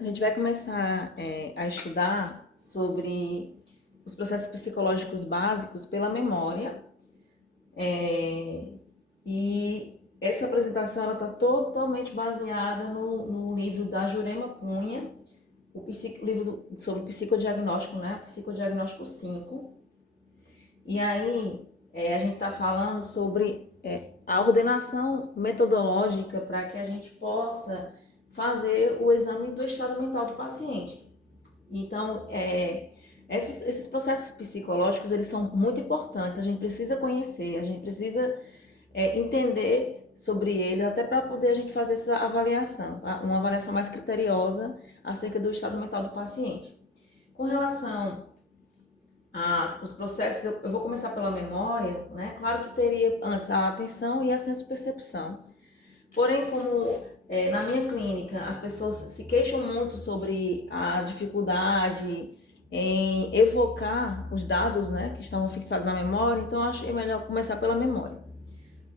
A gente vai começar a estudar sobre os processos psicológicos básicos pela memória. E essa apresentação está totalmente baseada no livro da Jurema Cunha, o livro sobre psicodiagnóstico, né? Psicodiagnóstico 5. E aí a gente está falando sobre a ordenação metodológica para que a gente possa fazer o exame do estado mental do paciente. Então, esses processos psicológicos, eles são muito importantes, a gente precisa conhecer, a gente precisa entender sobre eles, até para poder a gente fazer essa avaliação, uma avaliação mais criteriosa acerca do estado mental do paciente. Com relação os processos, eu vou começar pela memória, né? Claro que teria antes a atenção e a senso-percepção. Porém, como na minha clínica as pessoas se queixam muito sobre a dificuldade em evocar os dados, né, que estão fixados na memória, então eu achei melhor começar pela memória.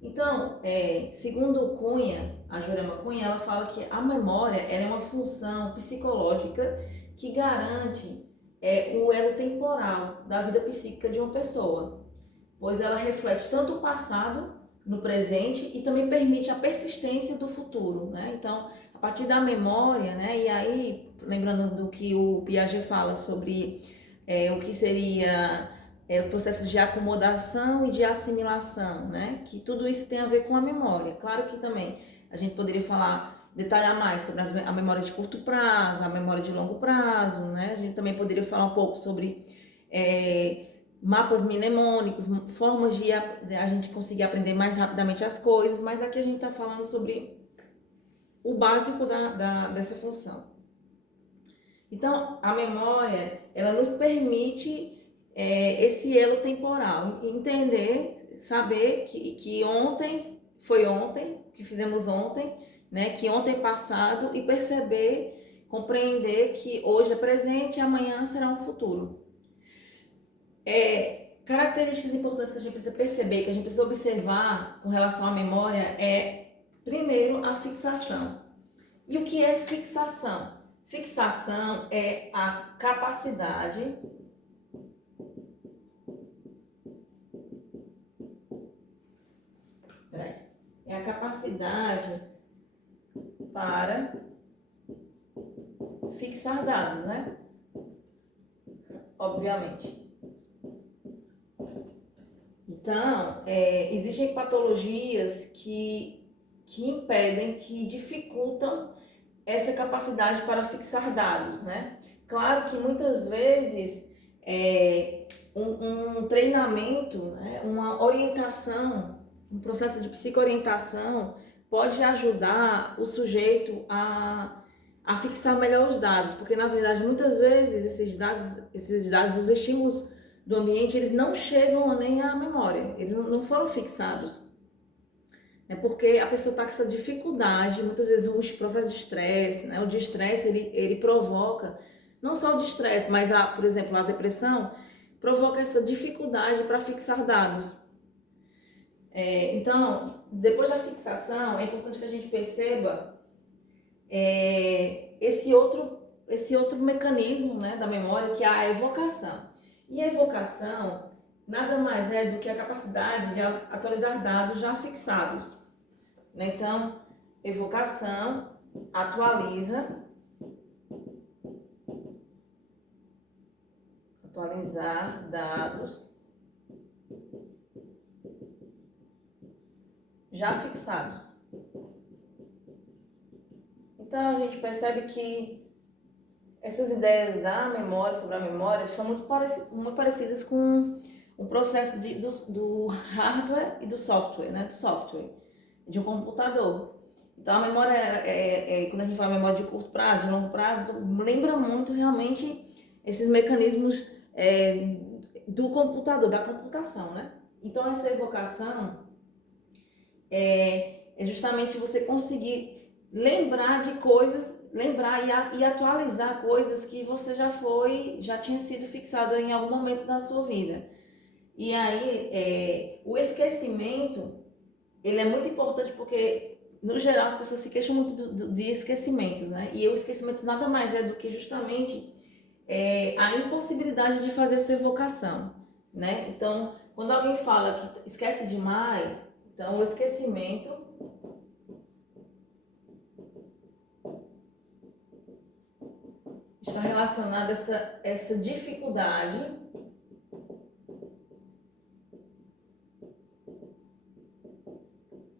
Então, segundo Cunha, a Jurema Cunha, ela fala que a memória é uma função psicológica que garante o elo temporal da vida psíquica de uma pessoa, pois ela reflete tanto o passado no presente e também permite a persistência do futuro, né? Então, a partir da memória, né? E aí, lembrando do que o Piaget fala sobre o que seria os processos de acomodação e de assimilação, né? Que tudo isso tem a ver com a memória. Claro que também a gente poderia detalhar mais sobre a memória de curto prazo, a memória de longo prazo, né? A gente também poderia falar um pouco sobre mapas mnemônicos, formas de a gente conseguir aprender mais rapidamente as coisas, mas aqui a gente está falando sobre o básico dessa função. Então, a memória, ela nos permite esse elo temporal, entender, saber que ontem foi ontem, que fizemos ontem, né, que ontem é passado, e perceber, compreender que hoje é presente e amanhã será um futuro. Características importantes que a gente precisa perceber, que a gente precisa observar com relação à memória primeiro, a fixação. E o que é fixação? Fixação é a capacidade para fixar dados, né? Obviamente. Então, existem patologias que impedem, que dificultam essa capacidade para fixar dados, né? Claro que muitas vezes um treinamento, né, uma orientação, um processo de psicoorientação pode ajudar o sujeito a fixar melhor os dados, porque na verdade muitas vezes esses dados, os estímulos do ambiente, eles não chegam nem à memória, eles não foram fixados. É porque a pessoa está com essa dificuldade, muitas vezes o processo de estresse, né? O de estresse ele provoca, não só o de estresse, mas por exemplo, a depressão, provoca essa dificuldade para fixar dados. Então, depois da fixação, é importante que a gente perceba esse outro mecanismo, né, da memória, que é a evocação. E a evocação nada mais é do que a capacidade de atualizar dados já fixados. Então, evocação atualizar dados já fixados. Então, a gente percebe que essas ideias da memória, sobre a memória, são muito parecidas com o processo do hardware e do software, né? Do software, de um computador. Então, a memória, quando a gente fala memória de curto prazo, de longo prazo, lembra muito realmente esses mecanismos do computador, da computação, né? Então, essa evocação é justamente você conseguir lembrar de coisas, lembrar e atualizar coisas que você já tinha sido fixado em algum momento da sua vida. E aí, o esquecimento, ele é muito importante porque no geral, as pessoas se queixam muito de esquecimentos, né? E o esquecimento nada mais é do que justamente a impossibilidade de fazer sua evocação, né? Então, quando alguém fala que esquece demais, então o esquecimento está relacionado a essa dificuldade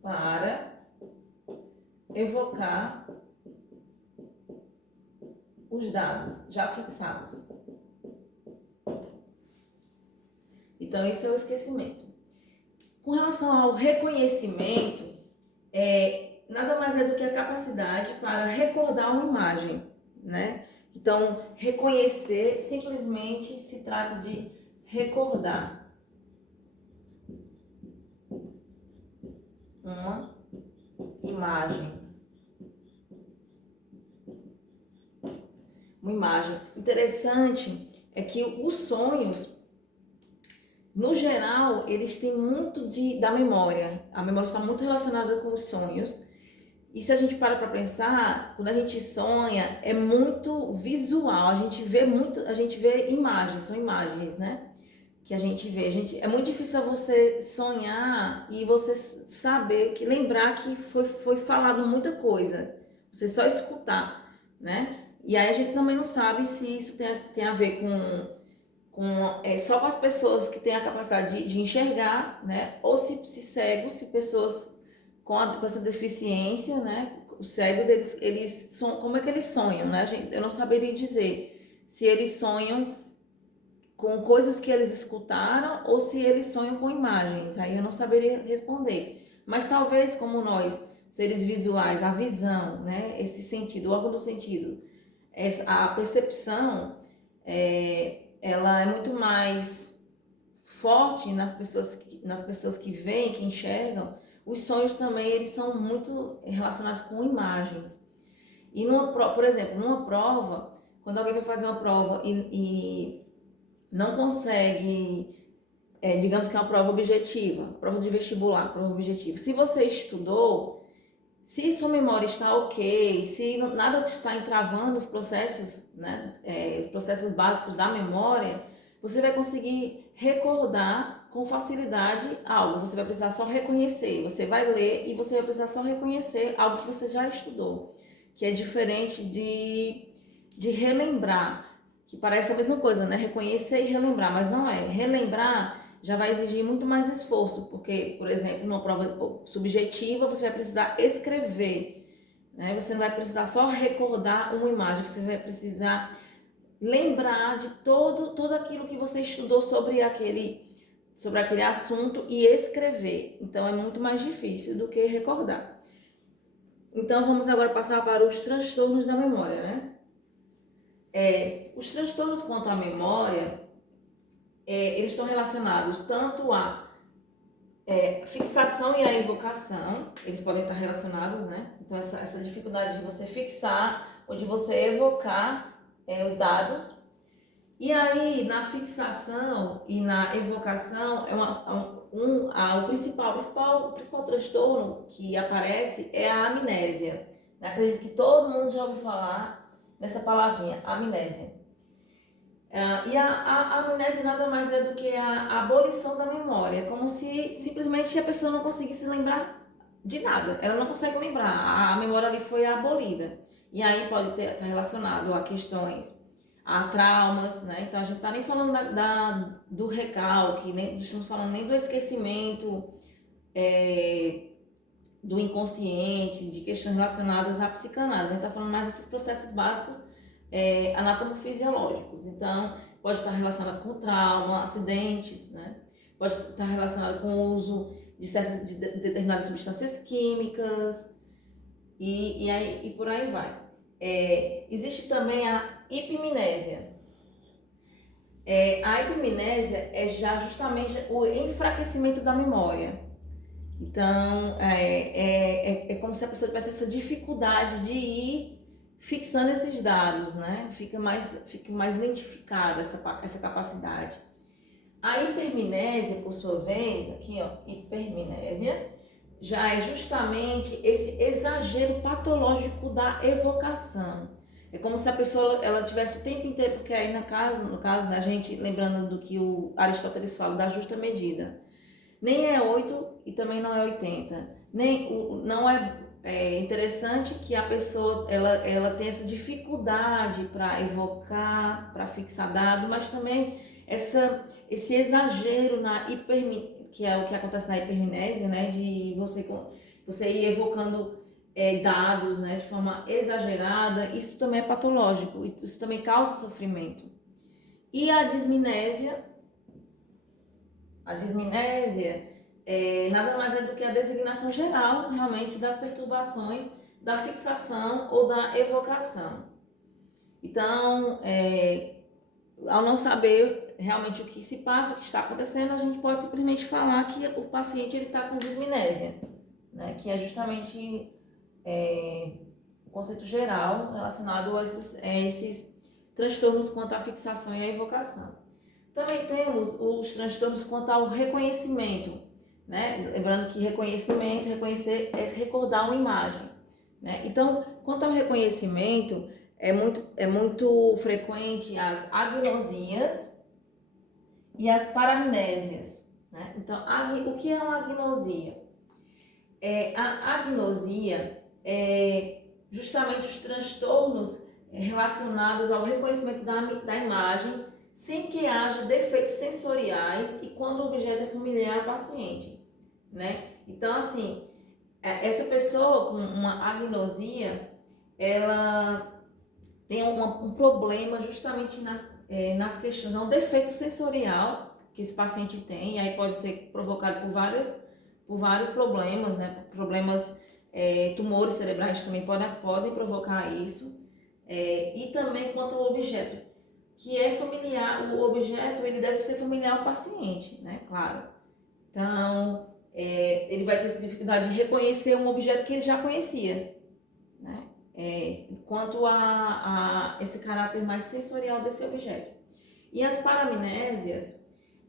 para evocar os dados já fixados. Então, isso é o esquecimento. Com relação ao reconhecimento, nada mais é do que a capacidade para recordar uma imagem, né? Então, reconhecer simplesmente se trata de recordar uma imagem. Uma imagem. Interessante é que os sonhos, no geral, eles têm muito da memória. A memória está muito relacionada com os sonhos. E se a gente para pensar, quando a gente sonha, é muito visual. A gente vê imagens, são imagens, né? Que a gente vê. É muito difícil você sonhar e você saber, lembrar que foi falado muita coisa. Você só escutar, né? E aí a gente também não sabe se isso tem a ver só com as pessoas que têm a capacidade de enxergar, né? Ou se cegos, se pessoas com essa deficiência, né? Os cegos, eles como é que eles sonham, né? Eu não saberia dizer se eles sonham com coisas que eles escutaram ou se eles sonham com imagens. Aí eu não saberia responder. Mas talvez, como nós, seres visuais, a visão, né? Esse sentido, o órgão do sentido, a percepção, ela é muito mais forte nas pessoas que veem, que enxergam. Os sonhos também, eles são muito relacionados com imagens. E por exemplo, numa prova, quando alguém vai fazer uma prova e não consegue, digamos que é uma prova objetiva, prova de vestibular, prova objetiva. Se você estudou, se sua memória está ok, se nada está entravando os processos, né, os processos básicos da memória, você vai conseguir recordar com facilidade algo. Você vai precisar só reconhecer. Você vai ler e você vai precisar só reconhecer algo que você já estudou, que é diferente de relembrar, que parece a mesma coisa, né? Reconhecer e relembrar, mas não é. Relembrar já vai exigir muito mais esforço, porque, por exemplo, numa prova subjetiva, você vai precisar escrever, né? Você não vai precisar só recordar uma imagem, você vai precisar lembrar de todo aquilo que você estudou sobre aquele assunto e escrever. Então, é muito mais difícil do que recordar. Então, vamos agora passar para os transtornos da memória, né? Os transtornos quanto à memória, eles estão relacionados tanto à fixação e à evocação, eles podem estar relacionados, né? Então, essa dificuldade de você fixar ou de você evocar os dados. E aí, na fixação e na evocação, o principal transtorno que aparece é a amnésia. Eu acredito que todo mundo já ouviu falar nessa palavrinha, amnésia. E a amnésia nada mais é do que a abolição da memória, como se simplesmente a pessoa não conseguisse lembrar de nada. Ela não consegue lembrar, a memória ali foi abolida. E aí pode estar relacionado a questões, a traumas, né? Então a gente não está nem falando do recalque, nem estamos falando nem do esquecimento, do inconsciente, de questões relacionadas à psicanálise. A gente está falando mais desses processos básicos anatomofisiológicos. Então, pode estar relacionado com trauma, acidentes, né? Pode estar relacionado com o uso de determinadas substâncias químicas e por aí vai. Existe também a hipimnésia. A hipimnésia é já justamente o enfraquecimento da memória. Então, é como se a pessoa tivesse essa dificuldade de ir fixando esses dados, né? Fica mais lentificada essa capacidade. A hipermnésia, por sua vez, aqui ó, hipermnésia, já é justamente esse exagero patológico da evocação. É como se a pessoa ela tivesse o tempo inteiro, porque aí no caso, né, a gente, lembrando do que o Aristóteles fala da justa medida, nem é 8 e também não é 80. Não é interessante que a pessoa ela tenha essa dificuldade para evocar, para fixar dado, mas também esse exagero que é o que acontece na hipermnésia, né, de você ir evocando dados, né, de forma exagerada, isso também é patológico, isso também causa sofrimento. E a dismnésia nada mais é do que a designação geral, realmente, das perturbações da fixação ou da evocação. Então, ao não saber realmente o que se passa, o que está acontecendo, a gente pode simplesmente falar que o paciente está com dismnésia, né? Que é justamente o conceito geral relacionado a esses transtornos quanto à fixação e à evocação. Também temos os transtornos quanto ao reconhecimento, né? Lembrando que reconhecer é recordar uma imagem, né? Então, quanto ao reconhecimento, é muito frequente as agnosias e as paramnésias, né? Então, o que é uma agnosia? A agnosia é justamente os transtornos relacionados ao reconhecimento da imagem sem que haja defeitos sensoriais e quando o objeto é familiar ao paciente, né? Então, assim, essa pessoa com uma agnosia, ela tem um problema justamente nas questões, é um defeito sensorial que esse paciente tem, e aí pode ser provocado por vários problemas, né? Problemas, tumores cerebrais também podem provocar isso, e também quanto ao objeto, que é familiar, o objeto ele deve ser familiar ao paciente, né? Claro. Então, ele vai ter essa dificuldade de reconhecer um objeto que ele já conhecia, né? Quanto a esse caráter mais sensorial desse objeto. E as paramnésias,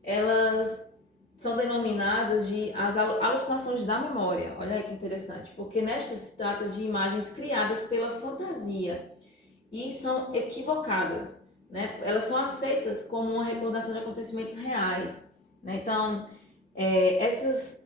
elas são denominadas de as alucinações da memória. Olha aí que interessante, porque nestas se trata de imagens criadas pela fantasia e são equivocadas, né? Elas são aceitas como uma recordação de acontecimentos reais, né? Então, essas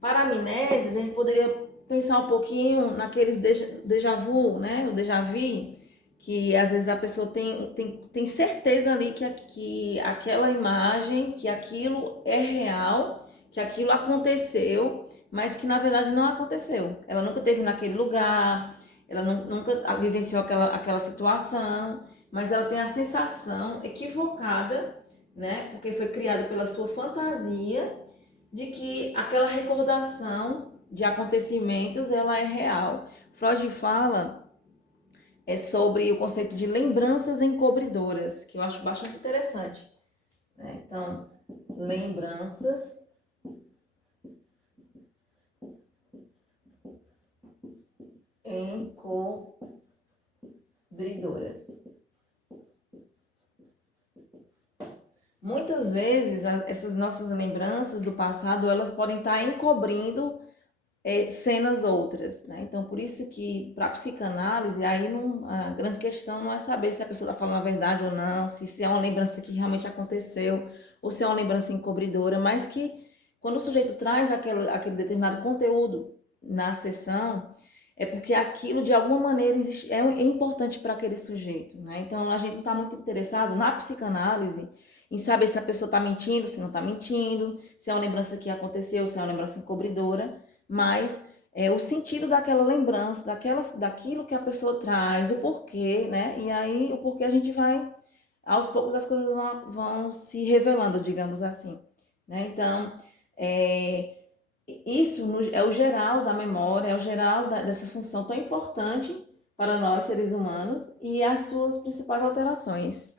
paramnésias, a gente poderia pensar um pouquinho naqueles déjà vu, né? O déjà vu, que às vezes a pessoa tem certeza ali que aquela imagem, que aquilo é real, que aquilo aconteceu, mas que na verdade não aconteceu. Ela nunca esteve naquele lugar, ela nunca vivenciou aquela situação, mas ela tem a sensação equivocada, né? Porque foi criada pela sua fantasia, de que aquela recordação de acontecimentos ela é real. Freud fala sobre o conceito de lembranças encobridoras, que eu acho bastante interessante, né? Então, lembranças encobridoras. Muitas vezes essas nossas lembranças do passado elas podem estar encobrindo cenas outras, né? Então, por isso que para a psicanálise, aí a grande questão não é saber se a pessoa está falando a verdade ou não, se é uma lembrança que realmente aconteceu, ou se é uma lembrança encobridora, mas que quando o sujeito traz aquele determinado conteúdo na sessão, é porque aquilo de alguma maneira é importante para aquele sujeito, né? Então, a gente não está muito interessado na psicanálise em saber se a pessoa está mentindo, se não está mentindo, se é uma lembrança que aconteceu, se é uma lembrança encobridora, mas o sentido daquela lembrança, daquilo que a pessoa traz, o porquê, né? E aí o porquê a gente vai, aos poucos as coisas vão se revelando, digamos assim, né? Então, isso é o geral da memória, é o geral dessa função tão importante para nós seres humanos e as suas principais alterações.